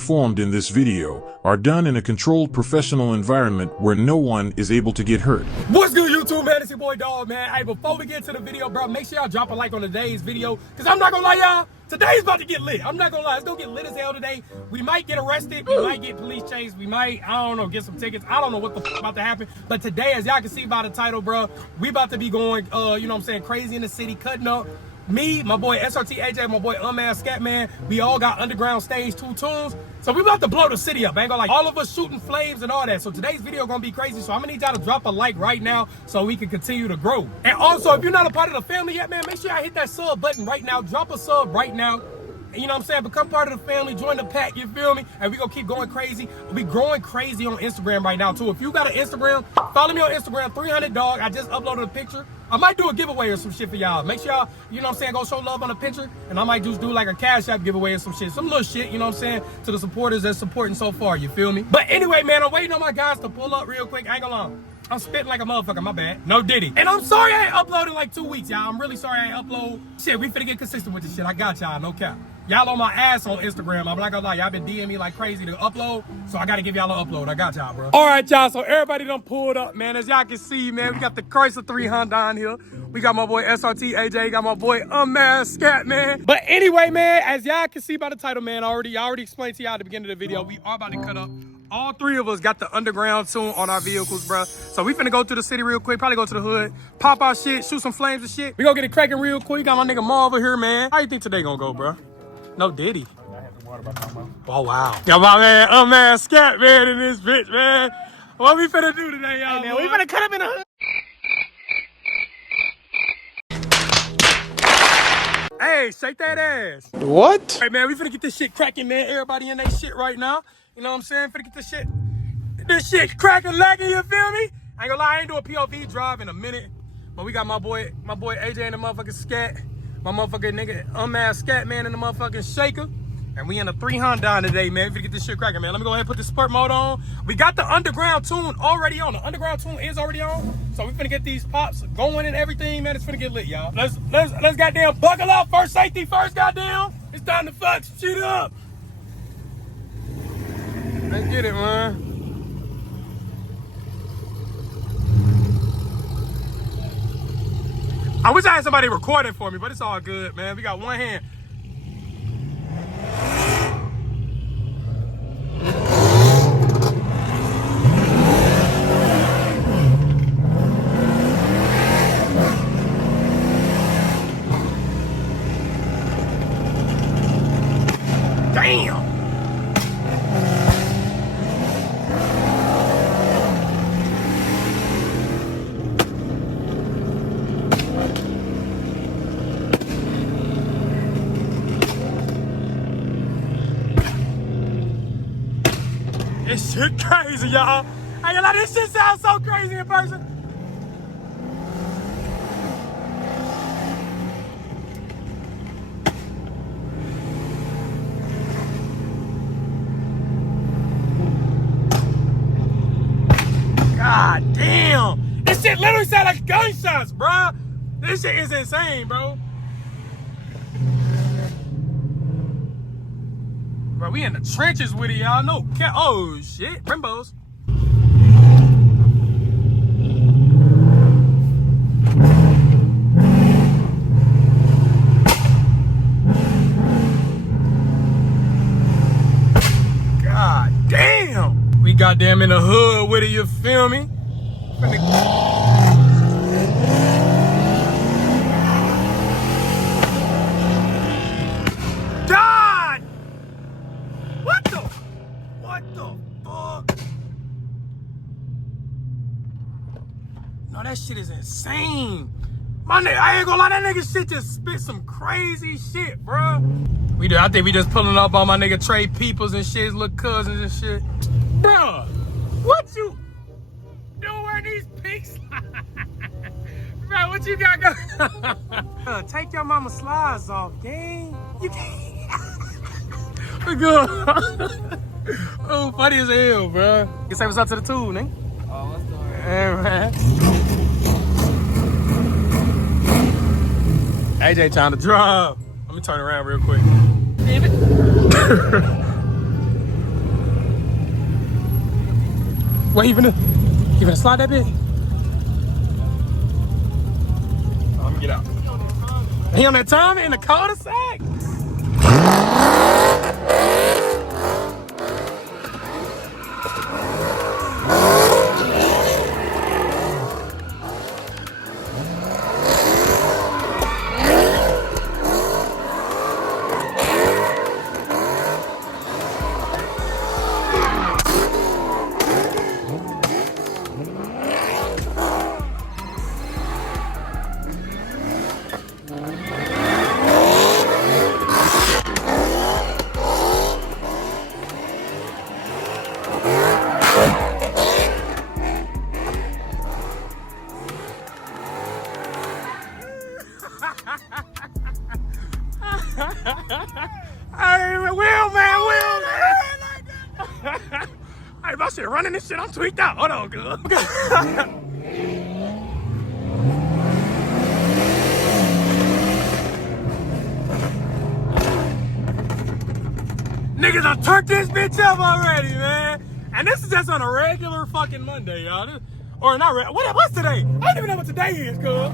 performed in this video are done in a controlled professional environment where no one is able to get hurt. What's good, YouTube, man? It's your boy Dog, man. Hey, before we get to the video, bro, make sure y'all drop a like on today's video, because I'm not gonna lie, y'all, today's about to get lit. I'm not gonna lie, it's gonna get lit as hell today. We might get arrested, we might get police chased, we might, I don't know, get some tickets. I don't know what the f about to happen, but today, as y'all can see by the title, bro, we about to be going, you know what I'm saying, crazy in the city, cutting up. Me, my boy SRT AJ, my boy Unmasked Scat Man, we all got underground stage 2 tunes. So we about to blow the city up. I ain't gonna like all of us shooting flames and all that. So today's video gonna be crazy. So I'm gonna need y'all to drop a like right now so we can continue to grow. And also, if you're not a part of the family yet, man, make sure y'all hit that sub button right now. Drop a sub right now. You know what I'm saying? Become part of the family, join the pack, you feel me? And we gonna keep going crazy. We growing crazy on Instagram right now too. If you got an Instagram, follow me on Instagram, 300 Dog. I just uploaded a picture. I might do a giveaway or some shit for y'all. Make sure y'all, you know what I'm saying, go show love on the picture. And I might just do like a Cash App giveaway or some shit. Some little shit, you know what I'm saying, to the supporters that's supporting so far, you feel me? But anyway, man, I'm waiting on my guys to pull up real quick. I ain't gonna lie. I'm spitting like a motherfucker, my bad. No diddy. And I'm sorry I ain't uploaded in like 2 weeks, y'all. I'm really sorry I ain't upload. Shit, we finna get consistent with this shit. I got y'all, no cap. Y'all on my ass on Instagram. I'm not gonna lie, y'all been DMing me like crazy to upload, so I gotta give y'all an upload. I got y'all, bro. All right, y'all, so everybody done pulled up, man. As y'all can see, man, we got the Chrysler 300 down here. We got my boy SRT AJ, got my boy Unmasked Scat, man. But anyway, man, as y'all can see by the title, man, I already explained to y'all at the beginning of the video, we are about to cut up. All three of us got the underground tune on our vehicles, bro. So we finna go through the city real quick, probably go to the hood, pop our shit, shoot some flames and shit. We gonna get it cracking real quick. Got my nigga Marv over here, man. How you think today gonna go, bro? No diddy. Oh, wow. Got my man Unmasked Scat, man, in this bitch, man. What we finna do today, y'all? Hey, man, we finna cut up in the hood. Hey, shake that ass. What? Hey, man, we finna get this shit cracking, man. Everybody in their shit right now. You know what I'm saying? Finna get this shit cracking, lacking, you feel me? I ain't gonna lie, I ain't do a POV drive in a minute. But we got my boy AJ and the motherfucking Scat. My motherfucking nigga Unmasked Scat, man, in the motherfucking shaker. And we in a 300 down today, man. We finna get this shit cracking, man. Let me go ahead and put the spurt mode on. We got the underground tune already on. The underground tune is already on. So we finna get these pops going and everything, man. It's finna get lit, y'all. Let's goddamn buckle up. First safety first, goddamn. It's time to fuck some shit up. Let's get it, man. I wish I had somebody recording for me, but it's all good, man. We got one hand. Damn! This shit crazy, y'all. I ain't gonna lie, this shit sounds so crazy in person. God damn. This shit literally sound like gunshots, bro. This shit is insane, bro. Bro, we in the trenches with it, y'all. No cat. Oh, shit. Rimbos. God damn. We goddamn in the hood with it, you feel me? God! What the fuck? No, that shit is insane. My nigga, I ain't gonna lie, that nigga shit just spit some crazy shit, bro. I think we just pulling up on my nigga Trey Peoples and shit, his little cousins and shit. Bro, what you doing these pics? Bro, what you got going? Take your mama slides off, gang. You can't. We good. Oh, funny as hell, bro. You say what's up to the tool, nigga? Oh, what's going on? Yeah, man. AJ trying to drive. Let me turn around real quick. Damn it. What he finna slide that bit? Oh, let me get out. He on that time in the cul-de-sac? Hey, Will, man. Hey, if I shit running this shit, I'm tweaked out. Hold on, good. Niggas done turned this bitch up already, man. And this is just on a regular fucking Monday, y'all. Or not regular. What's today? I don't even know what today is, cuz.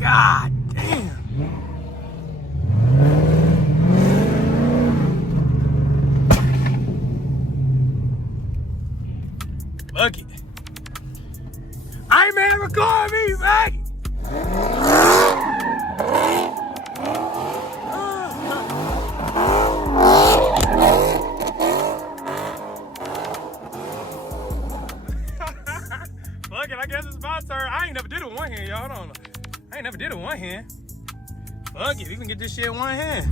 God damn. Fuck it. Hey, man, record me, man. Fuck it, I guess it's my turn. I ain't never did it with one hand, y'all. Hold on. I ain't never did it with one hand. Fuck it, we can get this shit in one hand.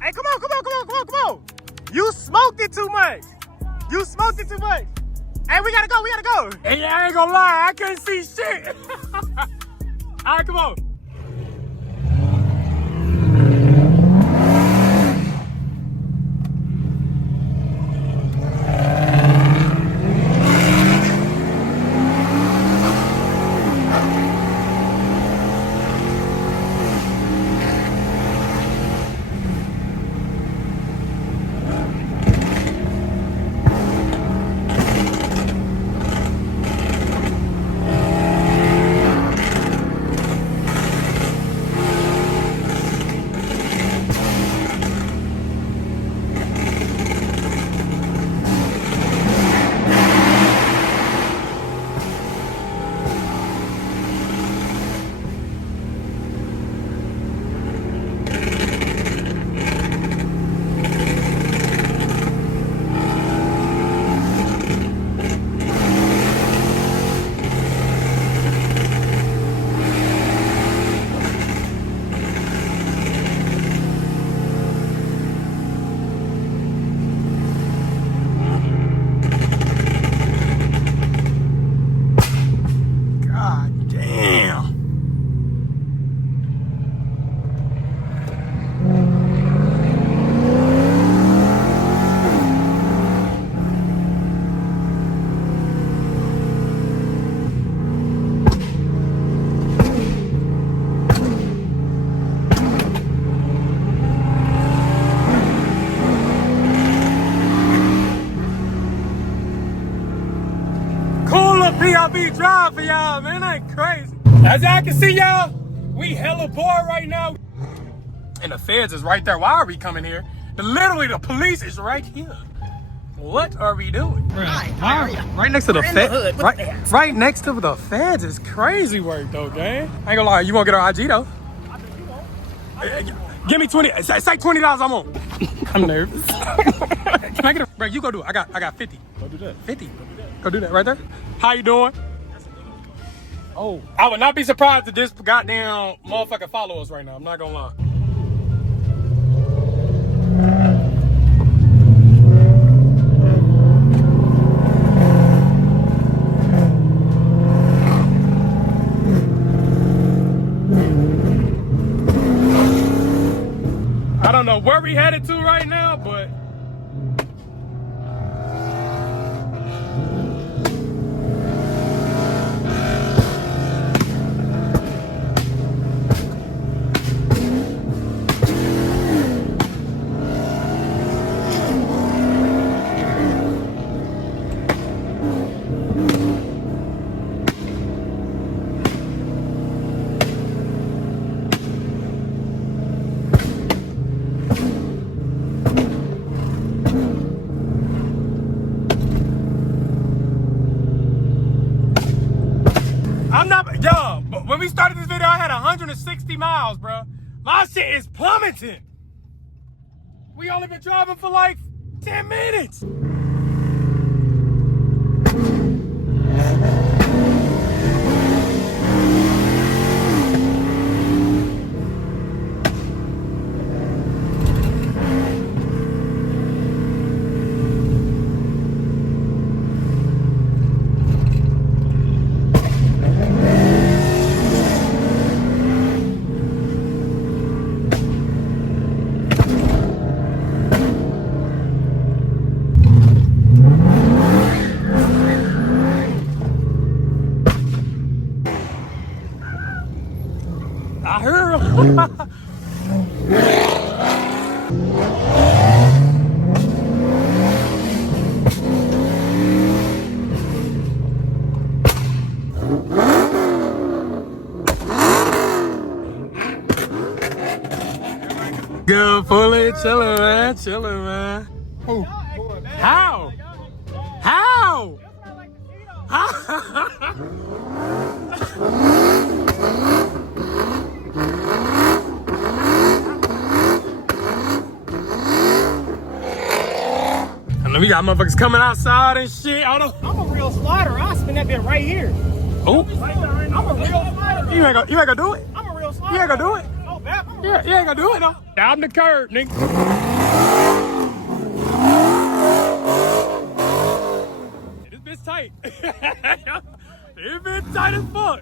Hey, come on. You smoked it too much. Hey, we gotta go. Hey, I ain't gonna lie, I couldn't see shit. All right, come on. BRB drive for y'all, man. That ain't crazy. As y'all can see, y'all, we hella bored right now. And the feds is right there. Why are we coming here? Literally, the police is right here. What are we doing? Hi, how are you? Right next to the We're in the Fed. hood with the feds. Right next to the Feds is crazy work though, gang. I ain't gonna lie, you won't get on IG though. Give me 20. Say $20. I'm on. I'm nervous. Can I get a bro? You go do it. I got 50. Go do that. 50. Go do that right there. How you doing? Oh, I would not be surprised if this goddamn motherfucker follow us right now. I'm not gonna lie. I don't know where we headed to right now, but I'm not, yo, but when we started this video, I had 160 miles, bro. My shit is plummeting. We only been driving for like 10 minutes. I heard him. Good, fully chillin', man. Chillin', man. Ooh. How? How? I know we got motherfuckers coming outside and shit. I don't know. I'm a real slider. I'll spin that bit right here. Oh, I'm a real slider. you ain't gonna do it. I'm a real slider. You ain't gonna do it. Oh, Bap. Yeah, you ain't gonna do it though. Down the curb, nigga. This bitch tight. This bitch tight as fuck.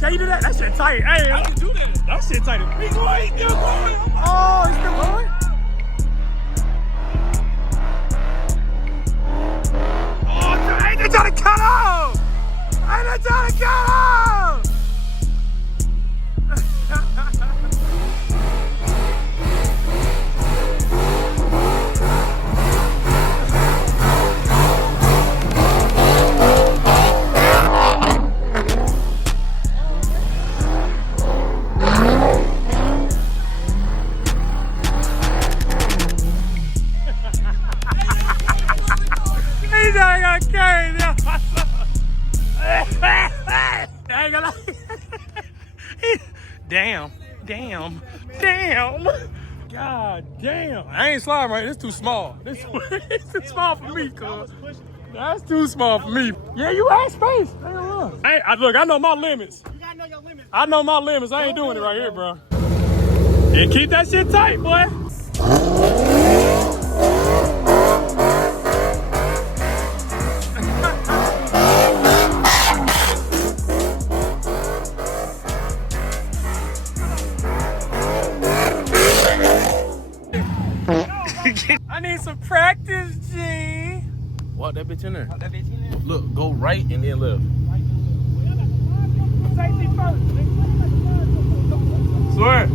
Can you do that? That shit tight. Hey, I can do that. That shit tight. He's going, he's still going. Oh, he's still going? Oh, ain't they trying to cut off? Ain't they trying to cut off? Damn. God damn. I ain't sliding right. It's too small. It's too small for me, cuz. That's too small for me. Yeah, you had space. Look, I know my limits. You gotta know your limits. I know my limits. I ain't doing it right here, bro. And keep that shit tight, boy. I need some practice, G. Walk that bitch in there. That bitch in there. Look, go right and then left. Safety first. Swear.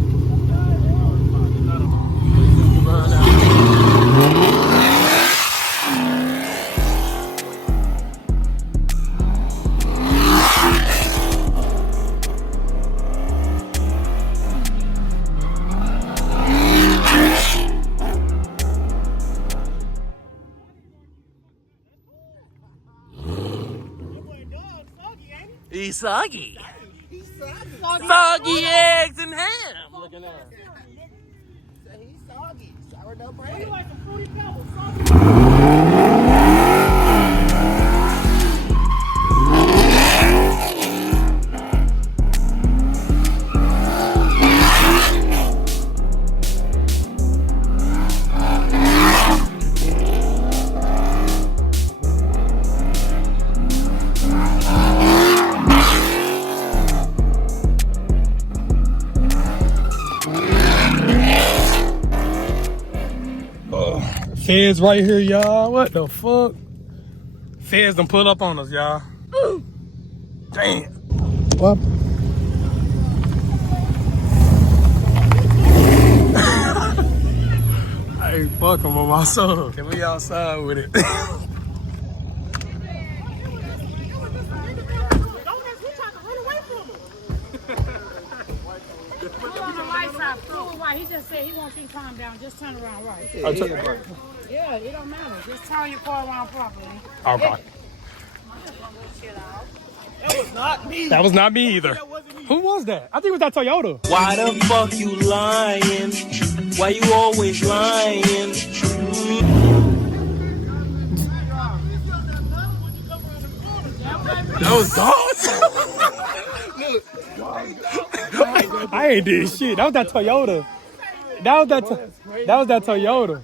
He's soggy. Soggy eggs and ham. Look at that. He's soggy. Sourdough You bread. like some fruity pebbles. Feds right here, y'all. What the fuck? Feds done pull up on us, y'all. Damn. What? I ain't fucking with my son. Can we outside with it? He just said he wants you to calm down. Just turn around right. I took- Yeah, it don't matter. Just turn your car around properly. Okay. That was not me. That was not me either. Who was that? I think it was that Toyota. Why the fuck you lying? Why you always lying? That was dogs. I ain't did shit. That was that Toyota. That was that Toyota.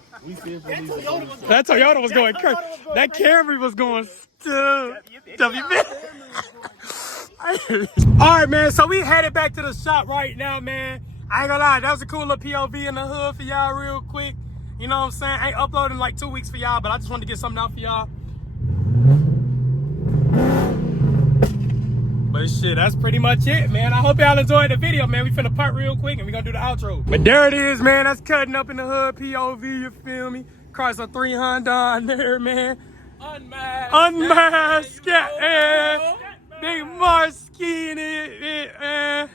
That Toyota was going crazy. That Camry was going WB. All right, man. So we headed back to the shop right now, man. I ain't gonna lie, that was a cool little POV in the hood for y'all real quick. You know what I'm saying? I ain't uploading like 2 weeks for y'all, but I just wanted to get something out for y'all. But shit, that's pretty much it, man. I hope y'all enjoyed the video, man. We finna part real quick and we gonna do the outro. But there it is, man. That's cutting up in the hood POV, you feel me? Chrysler 300 on there, man. Unmasked, SCAT, Big Marsky in it, man.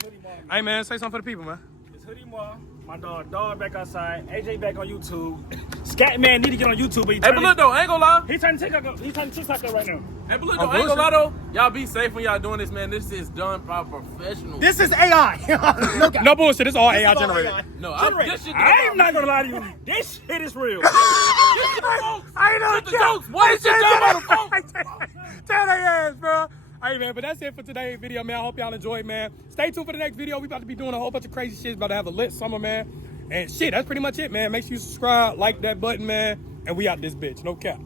Hey, man, say something for the people, man. It's Hoodie Moore. My dog back outside. AJ back on YouTube. Scat Man need to get on YouTube, but Hey, but look though, I ain't gonna lie. He's trying to TikTok up right now. Hey, but look though, I ain't gonna lie though. Y'all be safe when y'all doing this, man. This is done by professionals. This is AI. No bullshit, it's all AI generated. No, this shit. I'm not gonna lie to you. This shit is real. I know the jokes. What is your job on the phone? Tell their ass, bro. Hey, man, but that's it for today's video, man. I hope y'all enjoyed, man. Stay tuned for the next video. We about to be doing a whole bunch of crazy shit. About to have a lit summer, man. And shit, that's pretty much it, man. Make sure you subscribe, like that button, man. And we out this bitch. No cap.